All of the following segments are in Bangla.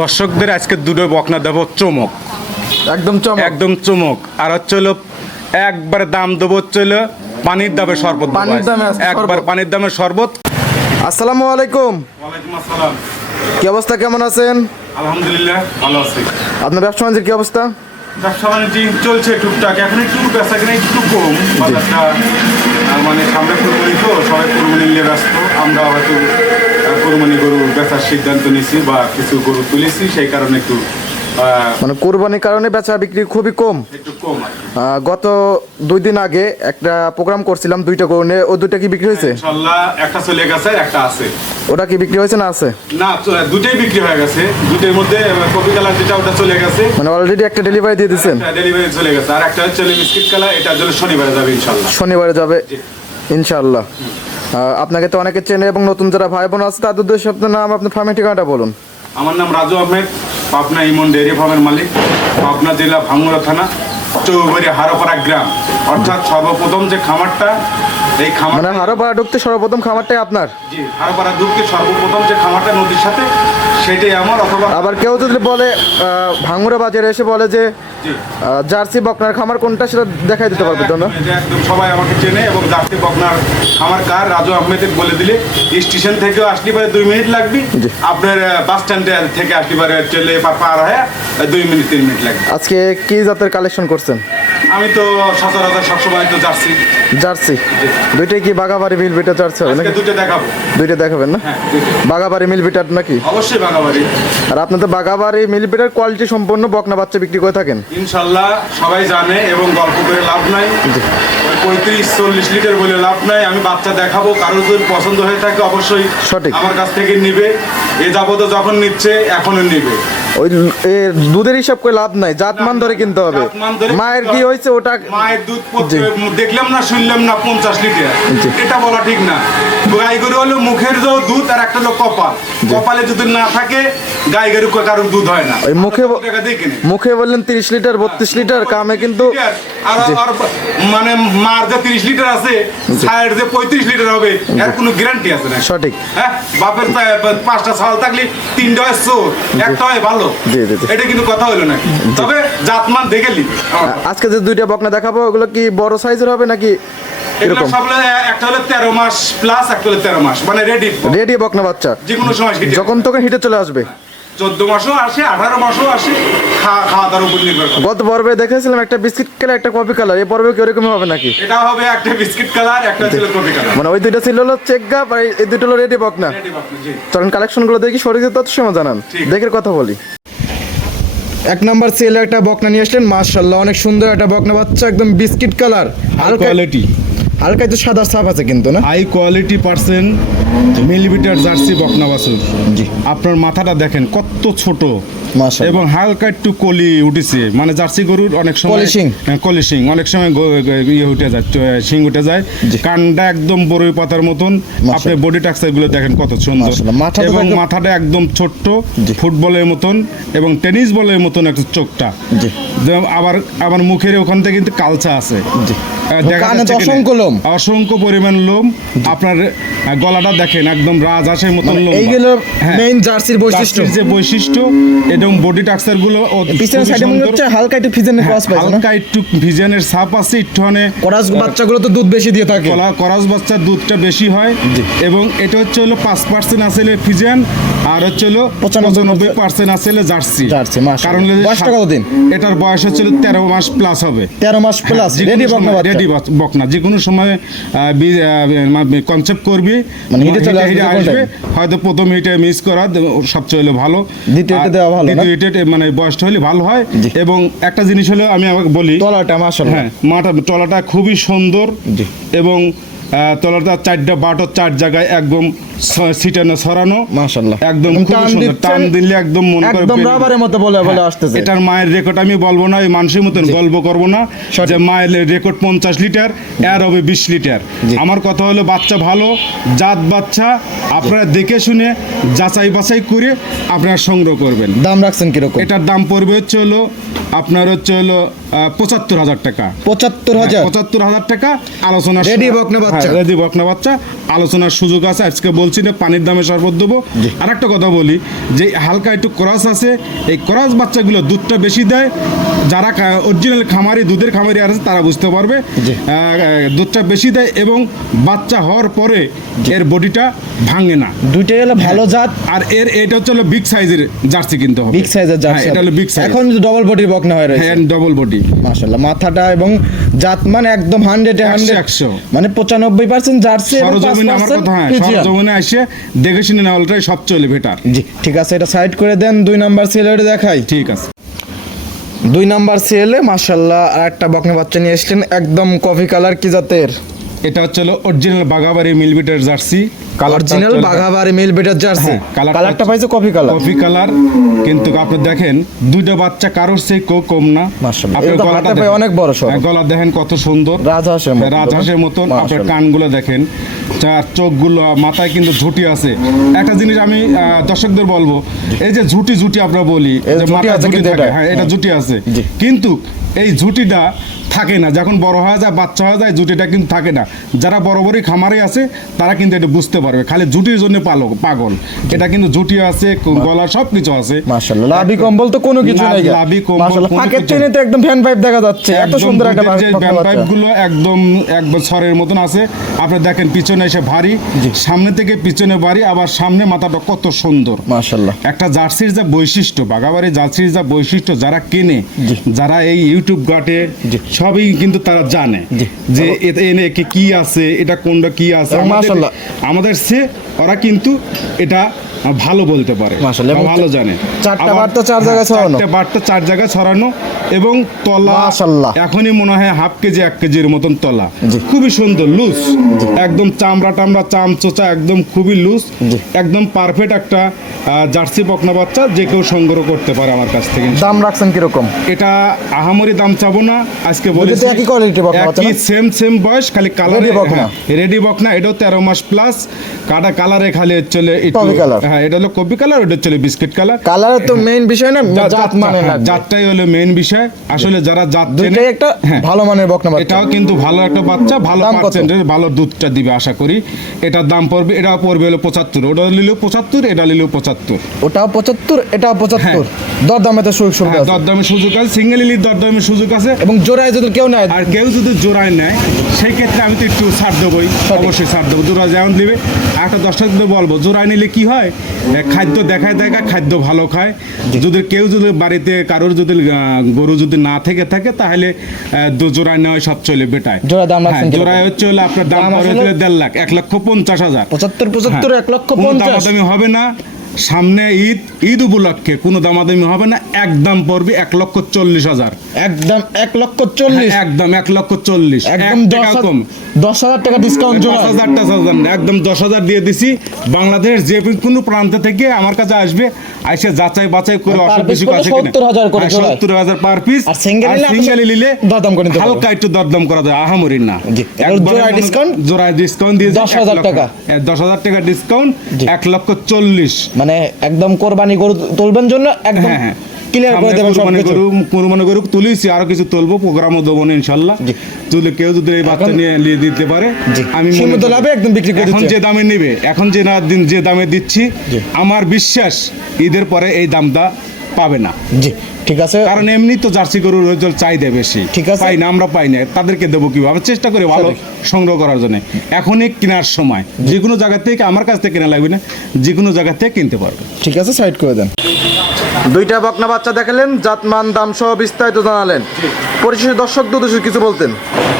দর্শকদের আজকে দুটো বকনা দেবো চমক। একদম চমক। একদম চমক। আর হচ্ছে হলো একবার দাম দেবো হচ্ছে হলো পানির দামে শরবত পানির দামে একবার পানির দামে শরবত। আসসালামু আলাইকুম। ওয়ালাইকুম আসসালাম। কি অবস্থা কেমন আছেন? আলহামদুলিল্লাহ ভালো আছি। আপনার ব্যবসা বাণিজ্যের কি অবস্থা? ব্যবসা বাণিজ্য চলছে টুকটাক। এখন একটু বেচা কিনা একটু কম। বাজারটা মানে সামনে কুরবানি তো সবাই কুরবানি নিয়ে ব্যস্ত। আমরা হয়তো কুরবানি গরু বেচার সিদ্ধান্ত নিয়েছি বা কিছু গরু তুলেছি সেই কারণে একটু মানে কোরবানির কারণে বেচা বিক্রি খুবই কম। গত দুই দিন আগে একটা প্রোগ্রাম করছিলাম দুইটা গরু নিয়ে ও দুইটা কি বিক্রি হয়েছে? একটা চলে গেছে একটা আছে। ওটা কি বিক্রি হয়েছে না আছে? না দুটোই বিক্রি হয়ে গেছে। দুটোর মধ্যে কপি কালার যেটা ওটা চলে গেছে। মানে অলরেডি একটা ডেলিভারি দিয়ে দিচ্ছেন ডেলিভারি চলে গেছে। আর একটা হচ্ছে বিস্কিট কালার এটা জন্য শনিবারে যাবে ইনশাল্লাহ। শনিবারে যাবে? ইনশাআল্লাহ আপনাকে তো অনেকে চেনে এবং নতুন যারা ভাই বোন আছে তাদের উদ্দেশ্যে আপনার নাম আপনার ফার্মের ঠিকানাটা বলুন। আমার নাম রাজু আহমেদ পাবনা ইমন ডেয়ারি ফার্মের মালিক পাবনা জেলা ভাঙ্গুরা থানা চৌবাড়ি হারোপাড়া গ্রাম। অর্থাৎ সর্বপ্রথম যে খামারটা এই খামার মানে হারো ঢুকতে সর্বপ্রথম খামারটাই আপনার? জি হারোপাড়া ঢুকতে সর্বপ্রথম যে খামারটা নদীর সাথে সেটাই আমার অথবা আবার কেউ যদি বলে আহ, ভাঙ্গুরা বাজারে এসে বলে যে জার্সি বকনার খামার কোনটা সেটা দেখাই দিতে পারবে তোমরা একদম সবাই আমাকে চেনে এবং জার্সি বকনার আমার কার? রাজু আহমেদের বলে দিলে স্টেশন থেকেও আসলে পারে দুই মিনিট লাগবে। আপনার বাস স্ট্যান্ডে থেকে আসলে পারে চলে পার হয়ে দুই মিনিট তিন মিনিট লাগবে। আজকে কি জাতের কালেকশন করছেন? আমি তো সচরাচর সবসময় তো জার্সি। জার্সি? দুইটাই কি বাগাবাড়ি মিল জার্সি হবে নাকি? দুটো দেখাবো। দুইটা দেখাবেন না? হ্যাঁ বাগাবাড়ি মিল বিটার নাকি? অবশ্যই বাঙাবাড়ি আর আপনার তো বাগাবাড়ি মিল বিটার কোয়ালিটি সম্পন্ন বকনা বাচ্চা বিক্রি করে থাকেন। ইনশাল্লাহ সবাই জানে এবং গল্প করে লাভ নাই। পঁয়ত্রিশ চল্লিশ লিটার বলে লাভ নাই। আমি বাচ্চা দেখাবো কারোর যদি পছন্দ হয়ে থাকে অবশ্যই সঠিক। আমার কাছ থেকে নিবে। এ যাবত যখন নিচ্ছে এখনও নিবে। ওই দুধের হিসাব করে লাভ নাই জাতমান ধরে কিনতে হবে। মায়ের কি হয়েছে? ওটা মায়ের দুধ দেখলাম না শুনলাম না পঞ্চাশ লিটার। এটা বলা ঠিক না। গাই গরু হলো মুখের যে দুধ আর একটা হলো কপাল। কপালে যদি না থাকে গাই গরু কারোর দুধ হয় না। মুখে মুখে বললেন তিরিশ লিটার বত্রিশ লিটার কামে কিন্তু আর মানে মার যে তিরিশ লিটার আছে ছায়ের যে পঁয়ত্রিশ লিটার হবে এর কোনো গ্যারান্টি আছে না সঠিক। হ্যাঁ বাপের পাঁচটা ছাল থাকলে তিনটা হয় চোর একটা হয় ভালো। এটা কিন্তু কথা হলো না তবে জাতমান দেখে নিবি আজকে যে দুইটা বকনা দেখাবো ওগুলো কি বড় সাইজের হবে নাকি এরকম? একটা হলো মাস প্লাস একটা হলো তেরো মাস মানে রেডি রেডি বকনা বাচ্চা? যে কোনো সময় যখন তখন হিটে চলে আসবে। চোদ্দ মাসও আসে আঠারো মাসও আসে খাওয়া খাওয়া দাওয়ার উপর নির্ভর করে। গত পর্বে দেখেছিলাম একটা বিস্কিট কালার একটা কফি কালার এই পর্বে কি ওরকম হবে নাকি? এটা হবে একটা বিস্কিট কালার একটা ছিল কফি কালার মানে ওই দুইটা ছিল হলো চেক গাপ আর এই দুটো হলো রেডি বকনা। রেডি বাপরে, জি। চলেন কালেকশনগুলো দেখি শরীরের তত সময় জানান। দেখের কথা বলি। এক নাম্বার সেলে একটা বকনা নিয়ে আসলেন মাশাল্লাহ অনেক সুন্দর একটা বকনা, বাচ্চা একদম বিস্কিট কালার আর কোয়ালিটি হালকা একটু সাদা সাপ আছে কিন্তু না? High quality percent millimetre jersey বকনা বাছুর জি। আপনার মাথাটা দেখেন কত ছোট। এবং হালকা একটু কলি উঠেছে। মানে জার্সি গরুর অনেক সময় Polishing। হ্যাঁ, কলিশিং। অনেক সময় ইয়ে উঠে যায় শিং উঠে যায়। কানটা একদম বড়ই পাতার মতন। আপনি বডি টাক্সারগুলো দেখেন কত সুন্দর। এবং মাথাটা একদম ছোট্ট ফুটবলের মতন এবং টেনিস বলের মতন একটা চোখটা। জি। আবার আবার মুখের ওখান থেকে কিন্তু কালচা আছে। কানে কিনা? অসংখ্য লোম। অসংখ্য পরিমাণ লোম। আপনার গলাটা দেখেন একদম রাজহাঁসের মতন লোম মানে এইগুলো হ্যাঁ। মেইন জার্সির বৈশিষ্ট্য। যে বৈশিষ্ট্য এবং বডি টাক্সারগুলো পিছনের সাইডে মনে হচ্ছে হালকা একটু ফিজেনের হ্যাঁ, ক্রস পাইছে হালকা একটু ভিজনের ছাপ আছে মানে করাস বাচ্চাগুলো তো দুধ বেশি দিয়ে থাকে। করাস বাচ্চার দুধটা বেশি হয়। এবং এটা হচ্ছে হলো পাঁচ পার্সেন্ট আসলে ফিজেন আর হচ্ছে হলো পঁচানব্বই পঁচানব্বই পার্সেন্ট আসলে জার্সি। জার্সি, মাশাআল্লাহ। কারণ বয়সটা কতদিন? এটার বয়স হচ্ছে হলো তেরো মাস প্লাস হবে। তেরো মাস প্লাস রেডি বকনা বাচ্চা বক বকনা। যে কোনো সময় কনসেপ্ট করবি মানে আসবে? হয়তো প্রথম এটা মিস করা সবচেয়ে হলে ভালো। দ্বিতীয় দেওয়া ভালো না? দ্বিতীয় মানে বয়সটা হলে ভালো হয়। এবং একটা জিনিস হলে আমি আমাকে বলি তলাটা হ্যাঁ মাটা তলাটা খুবই সুন্দর এবং তলাটা চারটা বাটর চার জায়গায় একদম ছিটানো ছড়ানো মাশাল্লাহ। একদম টান সুন্দর। টান দিলে একদম মনে করে একদম রাবারের মতো বলে বলে হ্যাঁ, আসতেছে। এটার মায়ের রেকর্ড আমি বলব না ওই মানুষের মতন গল্প করব না যে মায়ের রেকর্ড পঞ্চাশ লিটার এর হবে বিশ লিটার। আমার কথা হলো বাচ্চা ভালো জাত বাচ্চা আপনারা দেখে শুনে যাচাই বাছাই করে আপনারা সংগ্রহ করবেন। দাম রাখছেন কীরকম? এটার দাম পড়বে হচ্ছে হলো আপনার হচ্ছে হলো পঁচাত্তর হাজার টাকা। পঁচাত্তর হাজার? পঁচাত্তর হাজার টাকা আলোচনা Ready বকনা বাচ্চা। বাচ্চা রেডি বকনা বাচ্চা আলোচনার সুযোগ আছে আজকে বলছি না পানির দামে শরবত দেবো জি। আর একটা কথা বলি যে হালকা একটু ক্রস আছে এই ক্রস বাচ্চাগুলো দুধটা বেশি দেয় যারা অরিজিনাল খামারি দুধের খামারি আছে তারা বুঝতে পারবে জি। আহ, দুধটা বেশি দেয় এবং বাচ্চা হওয়ার পরে এর বডিটা ভাঙে না। দুইটাই হলো ভালো জাত আর এর এটা হচ্ছে হলো বিগ সাইজের জার্সি কিনতে হবে। বিগ সাইজের হ্যাঁ, জার্সি। এটা হলো বিগ সাইজ এখন ডবল বডির বকনা হয়ে রয়েছে। হ্যান্ড ডবল বডি মাশাআল্লাহ মাথাটা এবং জাত মানে একদম হান্ড্রেড হান্ড্রেড একশো। মানে পঁচানব্বই পার্সেন্ট জার্সি সরজমিনে আমার কথা হ্যাঁ সরজমিনে এসে দেখে শুনে নেওয়াটাই সবচেয়ে বেটার জি ঠিক আছে এটা সাইড করে দেন দুই নাম্বার সিলেটে দেখাই। ঠিক আছে। দুই নাম্বার সিএলে মাশাল্লাহ আর একটা বকনা বাচ্চা নিয়ে এসেছেন একদম কফি কালার কি জাতের? এটা হচ্ছে হলো অরিজিনাল বাগাবাড়ি মিলবিটের জার্সি। অরিজিনাল বাঘাবাড়ি মিল জার্সি। হ্যাঁ, কালারটা পাইছে কফি কালার কফি কালার কিন্তু আপনি দেখেন দুইটা বাচ্চা কারোর কেউ কম না। গলাটা অনেক বড়। হ্যাঁ, গলা দেখেন কত সুন্দর। রাজহাঁসের মতো। রাজহাঁসের মতন। আপনার কানগুলো দেখেন চার চোখগুলো মাথায় কিন্তু ঝুটি আছে। একটা জিনিস আমি দর্শকদের বলব এই যে ঝুটি ঝুটি আমরা বলি যে মাথায় আছে ঝুটি থাকে। এটা। হ্যাঁ এটা হ্যাঁ। ঝুটি আছে। কিন্তু এই ঝুটিটা থাকে না। যখন বড় হয়ে যায় বাচ্চা হয়ে যায় ঝুটিটা কিন্তু থাকে না। যারা বড় বড় খামারে আছে তারা কিন্তু এটা বুঝতে পারবে। খালি ঝুটির জন্য পালো পাগল। এটা কিন্তু ঝুটি আছে গলা সব কিছু আছে। মাশাআল্লাহ। লাভি কম্বল তো কোনো কিছু নাই লাভি কম্বল পাকের চেনে তো একদম ফ্যান পাইপ দেখা যাচ্ছে। এত সুন্দর একটা ব্যান্ড বাচ্চা। পাইপগুলো একদম এক বছরের মতন আছে। আপনি দেখেন পিছনে এসে ভারী। সামনে থেকে পিছনে ভারী আবার সামনে মাথাটা কত সুন্দর। মাশাআল্লাহ। একটা জার্সির যা বৈশিষ্ট্য বাগাবাড়ি জার্সির যা বৈশিষ্ট্য যারা কেনে যারা এই ইউটিউব ঘাটে সবই কিন্তু তারা জানে যে এনে কি আছে এটা কোনটা কি আছে। আমাদের সে ওরা কিন্তু এটা ভালো বলতে পারে ভালো জানে। চারটা বার্তা চার জায়গায় হ্যাঁ, ছড়ানো। চারটে বার্তা চার জায়গায় ছড়ানো এবং তলা এখনই মনে হয় হাফ কেজি এক কেজির মতন তলা। খুবই সুন্দর লুজ একদম চামড়া টামড়া চাম চোচা একদম খুবই লুজ একদম পারফেক্ট একটা জার্সি বকনা বাচ্চা যে কেউ সংগ্রহ করতে পারে আমার কাছ থেকে দাম রাখছেন কীরকম? এটা আহামরি দাম চাবো না আজকে বলেছি একই quality বকনা একই সেম সেম বয়স খালি কালার। রেডি বকনা। এটাও তেরো মাস প্লাস কাটা কালারে খালি চলে একটু হ্যাঁ এটা হলো কপি কালার ওটা চলে বিস্কিট কালার কালার তো মেইন বিষয় না জাত- মানে হ্যাঁ, না জাতটাই হলো মেইন বিষয়। আসলে যারা জাত চেনে একটা হ্যাঁ। ভালো মানের বকনা বাচ্চা। এটাও কিন্তু ভালো একটা বাচ্চা ভালো পার্সেন্টেজ ভালো দুধটা দিবে আশা করি। এটার দাম পড়বে এটা পড়বে হলো পঁচাত্তর। ওটা নিলেও পঁচাত্তর এটা নিলেও পঁচাত্তর। ওটাও পঁচাত্তর এটাও পঁচাত্তর। দর দামে তো সুযোগ সুবিধা হ্যাঁ আছে। দরদামের সুযোগ আছে সিঙ্গেল ইলির দরদামের সুযোগ আছে। এবং জোড়ায় যদি কেউ নেয় আর কেউ যদি জোড়ায় নেয় সেই ক্ষেত্রে আমি তো একটু ছাড় দেবোই অবশ্যই ছাড় দেবো। জোড়া যেমন নেবে একটা দর্শকদের বলব জোড়ায় নিলে কি হয়? খাদ্য দেখায় দেখা খাদ্য ভালো খায়। যদি কেউ যদি বাড়িতে কারোর যদি গরু যদি না থেকে থাকে তাহলে জোড়ায় নেওয়া সব চলে বেটায়। জোড়া দাম রাখছেন হ্যাঁ, জোড়ায় হচ্ছে হলো আপনার দাম দাম পড়ে দেড় লাখ এক লক্ষ পঞ্চাশ হাজার। পঁচাত্তর পঁচাত্তর হ্যাঁ। এক লক্ষ পঞ্চাশ। হবে না। সামনে ঈদ ঈদ উপলক্ষে কোনো দামাদামি হবে না একদম পড়বে এক লক্ষ চল্লিশ হাজার। একদম এক লক্ষ চল্লিশ? হ্যাঁ, একদম এক লক্ষ চল্লিশ। একদম দশ হাজার- কম। দশ হাজার টাকা ডিসকাউন্ট দশ হাজার টাকা হাজার, একদম দশ হাজার দিয়ে দিছি। বাংলাদেশ যে কোনো প্রান্ত থেকে আমার কাছে আসবে। আইসে যাচাই বাছাই করে অসুখ বিসুখ আছে কিনা? 70,000 করে সত্তর হাজার পার পিস আর সিঙ্গেল নিলে দরদাম করে। হালকা একটু দরদাম করা যায়। আহামরি না। জোড়ায় মনে- জোড়ায় ডিসকাউন্ট দিয়ে 10,000 টাকা। দশ হাজার টাকা ডিসকাউন্ট। এক লক্ষ চল্লিশ। মানে একদম কোরবানি গরু তুলবেন জন্য একদম হ্যাঁ হ্যাঁ। ক্লিয়ার করে দেবেন সব কুরবানি কিছু গরু তুলিছি আরও কিছু তুলবো প্রোগ্রামও দেবো ইনশাল্লাহ। তুলে কেউ যদি এই বাচ্চা নিয়ে নিয়ে দিতে পারে আমি সীমিত লাভে একদম বিক্রি করে এখন যে দামে নেবে এখন যে না দিন যে দামে দিচ্ছি আমার বিশ্বাস ঈদের পরে এই দামটা পাবে না। জি। ঠিক আছে? কারণ এমনি তো জার্সি গরুর চাহিদা বেশি। ঠিক আছে। পাই না আমরা পাই না তাদেরকে দেবো কীভাবে? আমরা চেষ্টা করি ভালো সংগ্রহ করার জন্য। এখনই কেনার সময়। যে কোনো জায়গা থেকে আমার কাছ থেকে কেনা লাগবে না যে কোনো জায়গা থেকে কিনতে পারবে। ঠিক আছে সাইড করে দেন। দুইটা বকনা বাচ্চা দেখালেন জাতমান দাম সহ বিস্তারিত জানালেন। পরিশেষে দর্শক উদ্দেশ্যে কিছু বলতেন।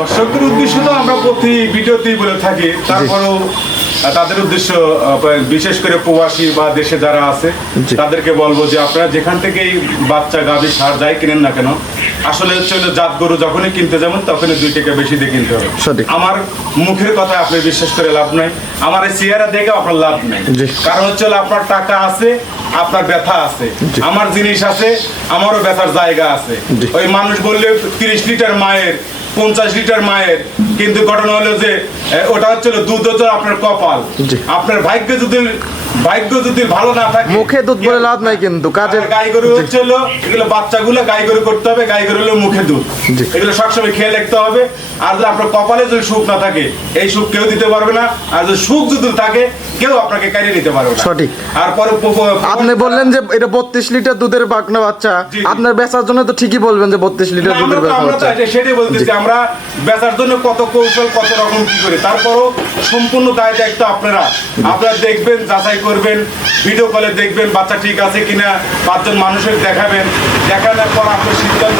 দর্শকদের উদ্দেশ্য তো আমরা প্রতি ভিডিওতেই বলে থাকি তারপরেও তাদের উদ্দেশ্য বিশেষ করে প্রবাসী বা দেশে যারা আছে তাদেরকে বলব যে আপনারা যেখান থেকেই বাচ্চা গাভী সার যাই কিনেন না কেন আসলে হচ্ছে হলো জাত গরু যখনই কিনতে যাবেন তখনই দুই টাকা বেশি দিয়ে কিনতে হবে। আমার মুখের কথা আপনি বিশ্বাস করে লাভ নাই আমার এই চেহারা দেখে আপনার লাভ নাই। কারণ হচ্ছে হলো আপনার টাকা আছে আপনার ব্যথা আছে আমার জিনিস আছে আমারও ব্যথার জায়গা আছে। ওই মানুষ বললে তিরিশ লিটার মায়ের পঞ্চাশ লিটার মায়ের কিন্তু ঘটনা হলো যে ওটা হচ্ছিল দুধ হচ্ছে আপনার কপাল। আপনার ভাগ্য যদি ভাগ্য যদি ভালো না থাকে মুখে দুধ বলে লাভ নাই কিন্তু কাজের গাই গরু হচ্ছিল এগুলো বাচ্চাগুলো গাই গরু করতে হবে গাই গরু হলো মুখে দুধ। এগুলো সবসময় খেয়ে রাখতে হবে। আর যদি আপনার কপালে যদি সুখ না থাকে এই সুখ কেউ দিতে পারবে না। আর যদি সুখ যদি থাকে কেউ আপনাকে কারিয়ে নিতে পারবে না। সঠিক। আর পরে আপনি বললেন যে এটা বত্রিশ লিটার দুধের বাকনা বাচ্চা। আপনার বেচার জন্য তো ঠিকই বলবেন যে বত্রিশ না, লিটার দুধের বাচ্চা আমরা তো সেটাই বলতেছি। আমরা বেচার জন্য কত কৌশল কত রকম কি করে? তারপরও সম্পূর্ণ দায় দায়িত্ব আপনারা। আপনারা দেখবেন যাচাই করবেন ভিডিও কলে দেখবেন বাচ্চা ঠিক আছে কিনা পাঁচজন মানুষের দেখাবেন। দেখানোর পর আপনার সিদ্ধান্ত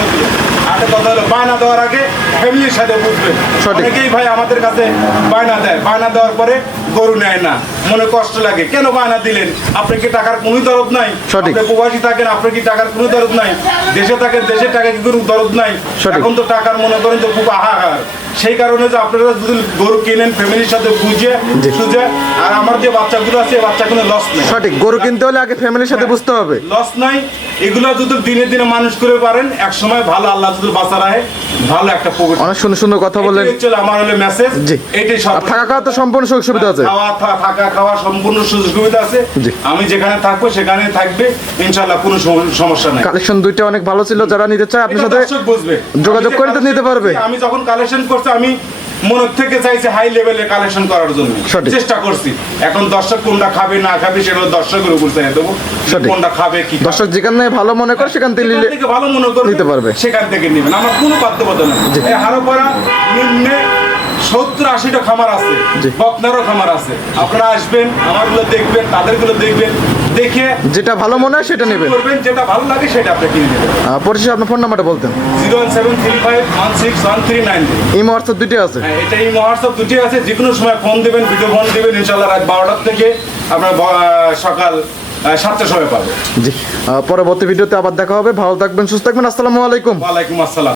একটা কথা হলো বায়না দেওয়ার আগে ফ্যামিলির সাথে বুঝবেন সঠিক। অনেকেই ভাই আমাদের কাছে বায়না দেয়। বায়না দেওয়ার পরে গরু নেয় না। মনে কষ্ট লাগে। কেন বায়না দিলেন? আপনি কি টাকার কোনো দরদ নাই? সঠিক। আপনি প্রবাসী থাকেন আপনার কি টাকার কোনো দরদ নাই? দেশে থাকেন দেশের টাকা কি কোনো দরদ নাই। এখন তো টাকার মনে করেন তো খুব হাহাকার। সেই কারণে যে আপনারা যদি গরু কিনেন ফ্যামিলির সাথে বুঝে। সুঝে আর আমার যে বাচ্চাগুলো আছে বাচ্চাগুলো লস নেই। সঠিক গরু কিনতে হলে আগে ফ্যামিলির সাথে বুঝতে হবে। লস নাই এগুলো যদি দিনে দিনে মানুষ করে পারেন এক সময় ভালো আল্লাহ যদি বাঁচা রাখে ভালো একটা পকেট অনেক সুন্দর সুন্দর কথা বললেন। আমার হলো মেসেজ জি। এটাই সব। থাকা খাওয়া তো সম্পূর্ণ সুযোগ সুবিধা আছে। খাওয়া থাকা খাওয়া সম্পূর্ণ সুযোগ সুবিধা আছে। আমি যেখানে থাকব সেখানে থাকবে। ইনশাআল্লাহ কোনো সমস্যা নাই। কালেকশন দুইটা অনেক ভালো ছিল। যারা নিতে চায় আপনার সাথে বুঝবে। যোগাযোগ করে তো নিতে পারবে। আমি যখন কালেকশন করছি আমি মনের থেকে চাইছি হাই লেভেলে কালেকশন করার জন্য। চেষ্টা করছি। এখন দর্শক কোনটা খাবে না খাবে সেটা দর্শকের উপর চাই দেবো কোনটা খাবে কি। দর্শক যেখানে ভালো মনে করে সেখান থেকে নিলে ভালো মনে করবে নিতে পারবে। সেখান থেকে নেবেন। আমার কোনো বাধ্যবাধকতা নেই। এই হারোপাড়া নিম্নে সত্তর আশিটা খামার আছে। বকনারও খামার আছে। আপনারা আসবেন আমারগুলো দেখবেন তাদেরগুলো দেখবেন। দেখে যেটা ভালো মনে হয় সেটা নেবেন। করবেন যেটা ভালো লাগে সেটা আপনি কিনে নেবেন। পরিশেষে আপনার ফোন নাম্বারটা বলতেন। Zero one seven three five one six one three nine. এই হোয়াটসঅ্যাপ দুইটা আছে। হ্যাঁ এটা এই মহাসব দুটি আছে। যে কোনো সময় ফোন দেবেন ভিডিও ফোন দেবেন ইনশাল্লাহ রাত বারোটার থেকে আপনার সকাল সাতটার সময় পাবেন। জি। পরবর্তী ভিডিওতে আবার দেখা হবে। ভালো থাকবেন সুস্থ থাকবেন। আসসালামু আলাইকুম। ওয়ালাইকুম আসসালাম।